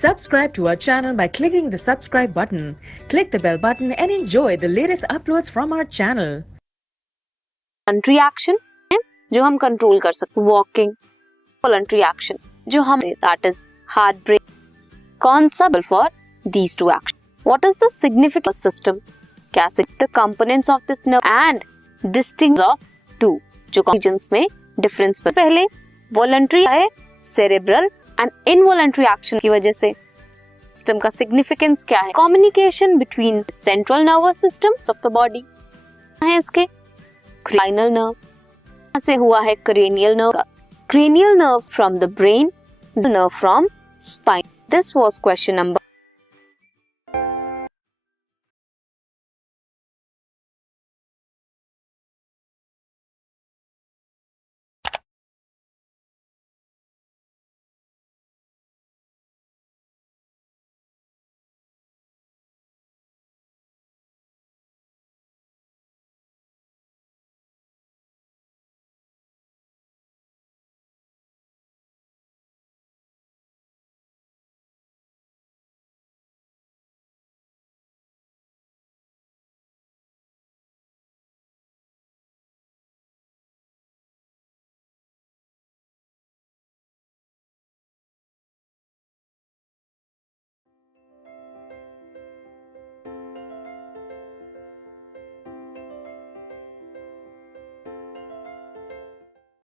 Subscribe to our channel by clicking the subscribe button. Click the bell button and enjoy the latest uploads from our channel. Voluntary action जो हम कंट्रोल कर सकते, walking, voluntary action जो हम, that is heart break. कौन सा for these two action? What is the significance system? कैसे the components of this nerve and distinct of two जो रीजंस में डिफरेंस. पहले वॉलंटरी है सेरेब्रल एंड इनवॉलंटरी एक्शन की वजह से. सिस्टम का सिग्निफिकेंस क्या है? Communication between central nervous system of the body है इसके क्रेनियल नर्व से हुआ है cranial nerve, cranial nerves from the brain, nerve from spine. This was question number